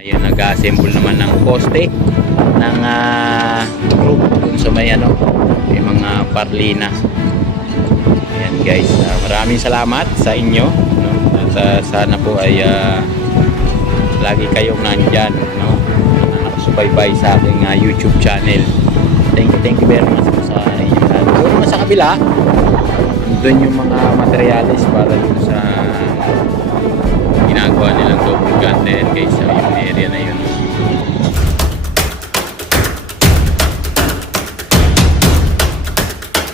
Ayun, nag-assemble naman ng poste ng group dun sa may may mga parlina. Ayan guys, maraming salamat sa inyo, no? At sana po ay lagi kayong nandyan, no? Nakasubaybay sa aking YouTube channel. Thank you very much po sa inyo. Doon naman sa kabila, doon yung mga materials para dun sa ginagawa nilang double content guys, sa yung area na yun.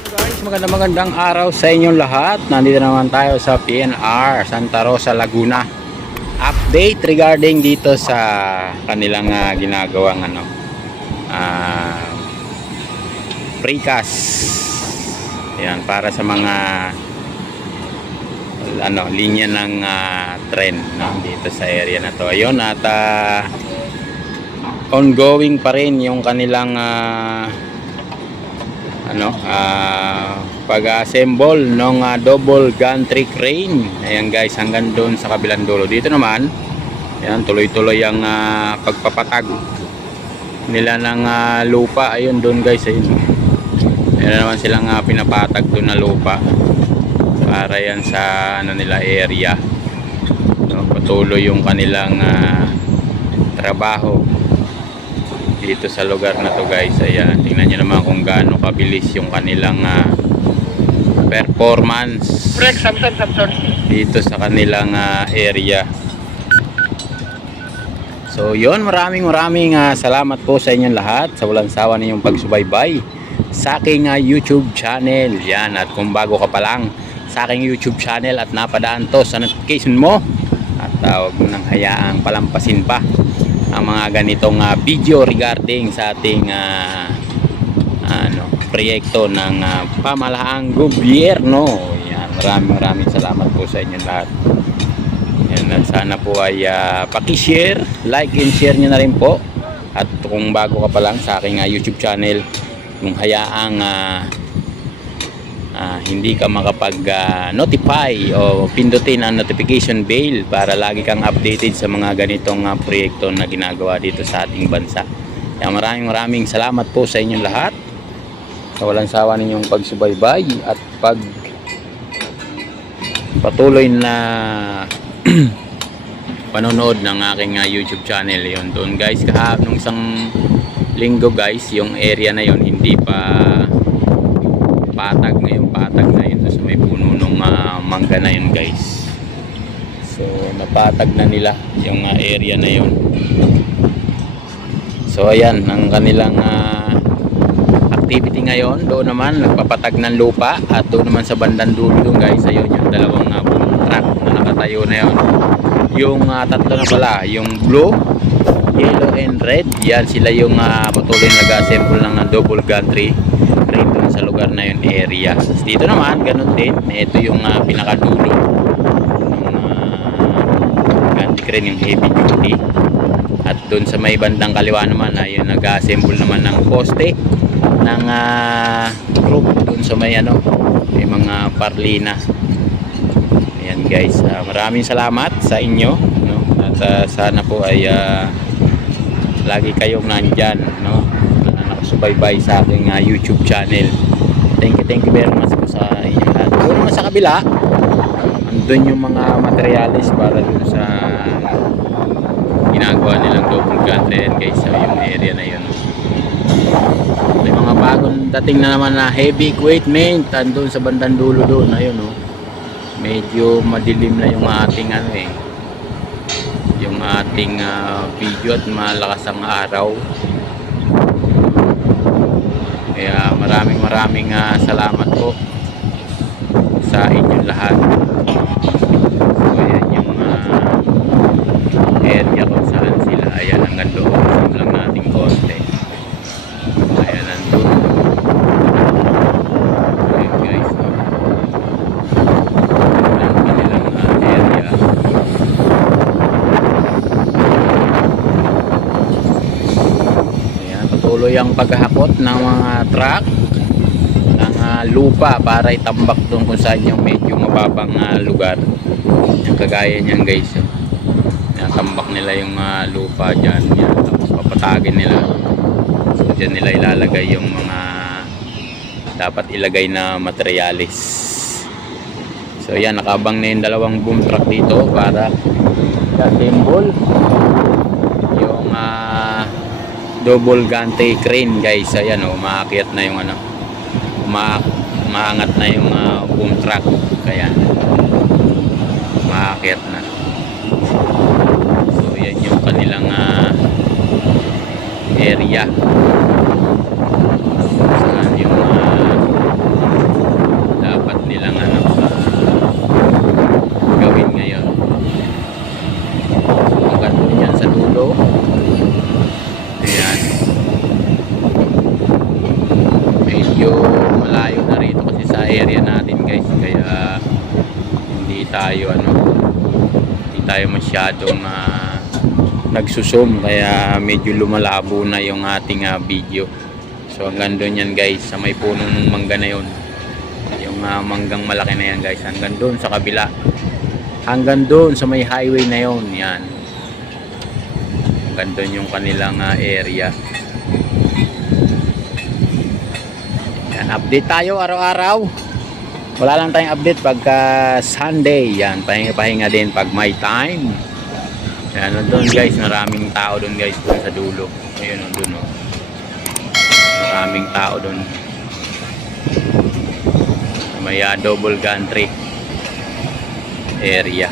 Guys, magandang araw sa inyong lahat. Nandito naman tayo sa PNR Santa Rosa, Laguna. Update regarding dito sa kanilang ginagawang precast. Ayan, para sa mga linya ng tren, no, dito sa area na to. Ayun, at ongoing pa rin yung kanilang pag-assemble ng double gantry crane. Ayan guys, hanggang doon sa kabilang dulo. Dito naman, ayan, tuloy-tuloy ang pagpapatag nila ng lupa. Ayun doon guys, ayun. Meron naman silang pinapatag doon na lupa para yan sa nila area, no, patuloy yung kanilang trabaho dito sa lugar na to guys. Ayan, tingnan nyo naman kung gaano kabilis yung kanilang performance dito sa kanilang area. So yun, maraming salamat po sa inyong lahat sa walang sawa ninyong pagsubaybay sa aking YouTube channel. Yan, at kung bago ka pa lang sa aking YouTube channel at napadaan to sa notification mo, at huwag mo nang hayaang palampasin pa ang mga ganitong video regarding sa ating proyekto ng pamalaang gobyerno. Yan, maraming salamat po sa inyo lahat. Yan, at sana po ay paki-share, like and share nyo na rin po. At kung bago ka pa lang sa aking YouTube channel, kung hayaang hindi ka makapag-notify o pindutin ang notification bell para lagi kang updated sa mga ganitong proyekto na ginagawa dito sa ating bansa. Kaya maraming salamat po sa inyong lahat sa walang sawa ninyong pagsubaybay at patuloy na panonood ng aking YouTube channel. Yun doon guys, nung isang linggo guys, yung area na yun hindi pa patag. Ngayon patag na yun sa may puno ng mangga na yun guys. So napatag na nila yung area na yun. So ayan ang kanilang activity ngayon. Doon naman nagpapatag ng lupa, at doon naman sa bandang dulo guys, ayun yung dalawang truck na nakatayo na yun. Yung tatlo na pala, yung blue, yellow and red, yan sila yung patuloy nag-assemble ng double gantry crane doon sa lugar na yun area. Dito naman ganun din, ito yung pinakadulo ng gantry crane, yung heavy duty. At doon sa may bandang kaliwa naman ayun, nag-assemble naman ng poste ng group doon sa may may mga parlina. Ayan guys, maraming salamat sa inyo, no? At sana po ay lagi kayong nandyan, no, nakasubaybay sa aking YouTube channel. Thank you very much po sa inyo lahat. Doon naman sa kabila, andun yung mga materials para dun sa ginagawa nilang double content guys, sa yung area na yun. May mga bagong dating na naman na heavy equipment andun sa bandang dulo doon. Ayun, no, medyo madilim na yung ating yung ating video at malakas ang araw. Kaya maraming salamat po sa inyong lahat. So ayan yung area kung saan sila. Ayan, hanggang doon lang nating poste. Ayan, nandun. Ayan guys, no? Ang kanilang area. Patuloy ang paghahakot ng mga truck ng lupa para itambak doon kung saan yung medyo mababang lugar, yung kagaya niyan guys. Tinatambak nila yung lupa dyan. Yan. Tapos papatagin nila. So dyan nila ilalagay yung mga dapat ilagay na materialis. So yan, nakabang na yung dalawang boom truck dito para assemble yung double gantry crane guys. Ayan o, umaakyat na yung umaangat na yung boom truck. Kaya umaakyat na. So yan yung kanilang area. Saan yung dapat nilang gawin ngayon. Hanggang doon yan sa dulo. Ayan. Medyo malayo na rito kasi sa area natin guys. Kaya hindi tayo masyadong nagsusum. Kaya medyo lumalabo na yung ating video. So hanggang doon yan guys, sa may puno ng mangga na yun, yung manggang malaki na yan guys, hanggang doon sa kabila, hanggang doon sa may highway na yun, yan, hanggang doon yung kanilang area. Yan, update tayo araw-araw. Wala lang tayong update pagka Sunday. Yan, pahinga-pahinga din pag may time. Yan, doon guys, maraming tao doon guys, doon sa dulo. Ayun, doon o. Maraming tao doon. May double gantry area.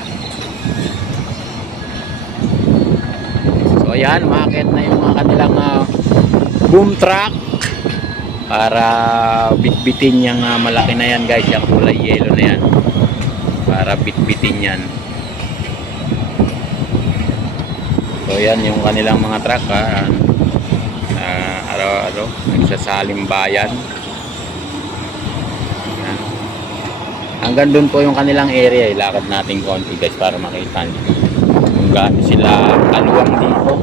So ayan, umakyat na yung mga kanilang boom truck para bitbitin yung malaki na yan guys, yung kulay yellow na yan, para bitbitin yan. So yan yung kanilang mga truck araw-araw nagsasalim bayan. Yan. Hanggang doon po yung kanilang area. Ilakad natin konti guys para makita nyo kung gaano sila kaluwang dito.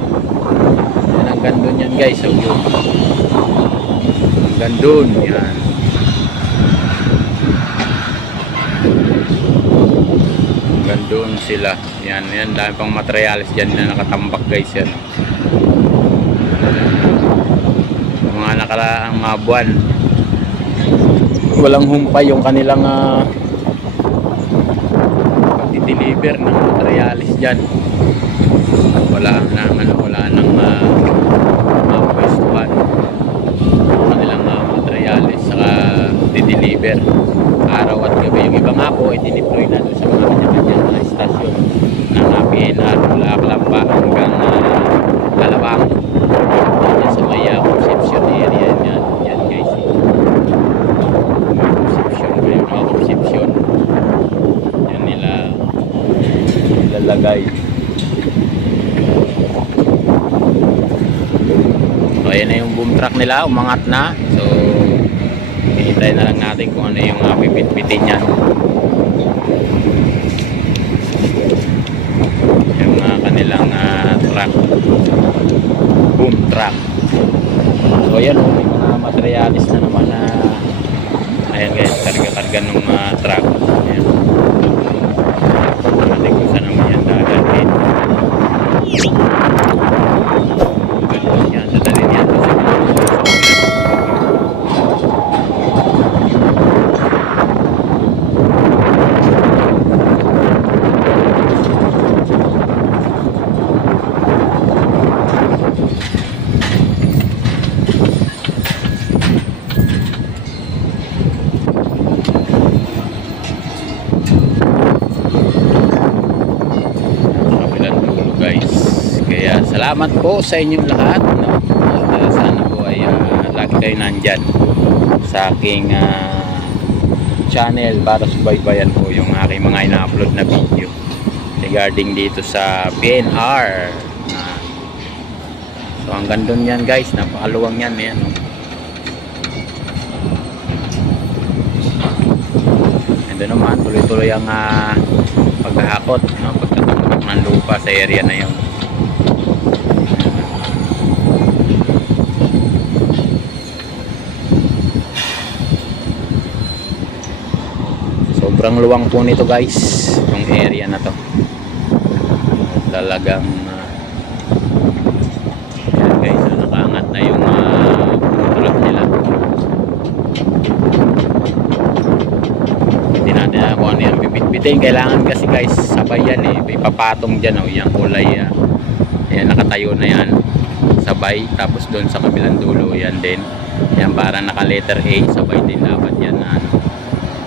Yan, hanggang doon yan guys. So yun, hanggang doon yan. Hanggang doon sila. Yan, yan, dami pang materials dyan na nakatambak guys. Yan, mga nakaraang buwan, walang humpay yung kanilang pag-deliver ng materials dyan. Wala nang pwestuhan yung kanilang materials saka di-deliver araw at gabi. Yung iba nga po ay dineploy na doon sa mga kanya-kanyang istasyon ng PNR mula Kalamba hanggang Kalawang. Yan sa may Concepcion area. Yan guys, Concepcion ba yung mga Concepcion, yan nila ilalagay. So ayan na yung boom truck nila, umangat na. So hinihintay na lang natin kung ano yung pipit-pitin yan, yung kanilang truck, boom truck. So ayan, may mga materialis na naman na ayan guys, karga-karga ng truck. Ayan, natin kung saan naman yan dadalhin. Yan, dadalhin yan sa salamat po sa inyong lahat, no? At sana po ay lagi kayo nandyan sa aking channel para subaybayan po yung aking mga ina-upload na video regarding dito sa PNR. So hanggang doon yan guys, napakaluwang yan, no? And then naman tuloy-tuloy ang paghahakot, no? Pagtatambak ng lupa sa area na yun. Sobrang luwang po nito guys, yung area na to. talagang yan guys, so, nakaangat na yung truck nila. Hindi natin alam kung ano yung bibit-bitin. Kailangan kasi guys sabay yan eh, ipapatong dyan oh, yung kulay yan, nakatayo na yan sabay, tapos doon sa kabilang dulo yan din, yan parang naka letter A, sabay din dapat yan na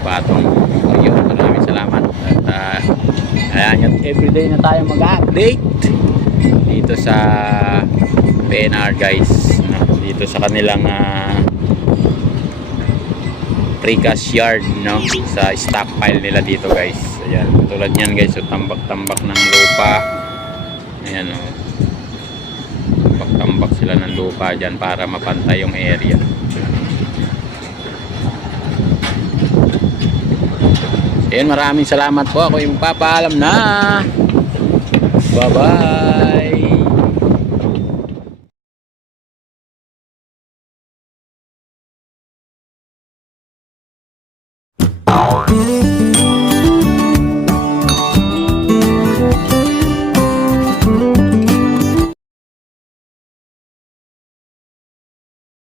patong. So yun, maraming salamat at ayan yun, everyday na tayo mag-update dito sa PNR guys, dito sa kanilang precast yard, no, sa stockpile nila dito guys. Ayan, tulad niyan guys, so tambak-tambak ng lupa, ayan o, tambak sila ng lupa dyan para mapantay yung area. Ayan, maraming salamat po. Ako yung papaalam na. Bye bye.